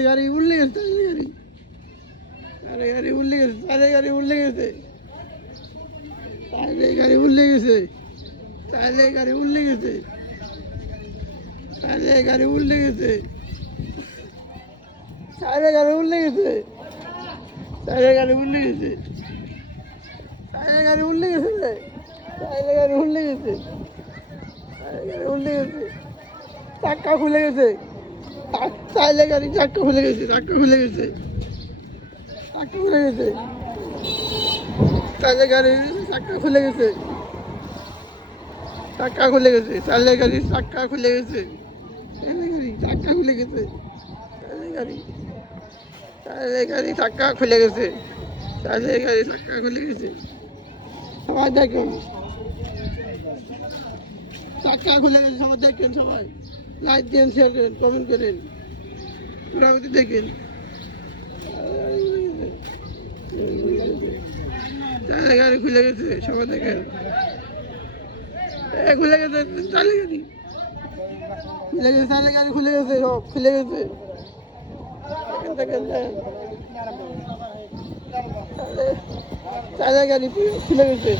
গাড়ি উল্লে গেছে গাড়ি উল্লে গেছে গাড়ি উল্লে গেছে গাড়ি উল্লে গেছে গাড়ি উল্লে গেছে গাড়ি উল্লে গেছে গাড়ি উল্লে গেছে গাড়ি উল্লে গেছে গাড়ি উল্লে গেছে গাড়ি উল্লে গেছে উল্লে গেছে চাক্কা খুলে গেছে গাড়ি চাক্কা খুলে গেছে খুলে গেছে খুলে গেছে গাড়ি চাক্কা খুলে গেছে খুলে গেছে গাড়ি চাক্কা খুলে গেছে গাড়ি চাক্কা খুলে গেছে গাড়ি চাক্কা খুলে গেছে গাড়ি চাক্কা খুলে গেছে সবাই দেখুন চাক্কা খুলে গেছে সবাই দেখেন সবাই লাইক দেন শেয়ার করেন কমেন্ট করেন পুরাবতী দেখেন গাড়ি খুলে গেছে সবাই দেখেন খুলে গেছে গাড়ি খুলে গেছে গাড়ি খুলে গেছে সব খুলে গেছে দেখেন গাড়ি খুলে গেছে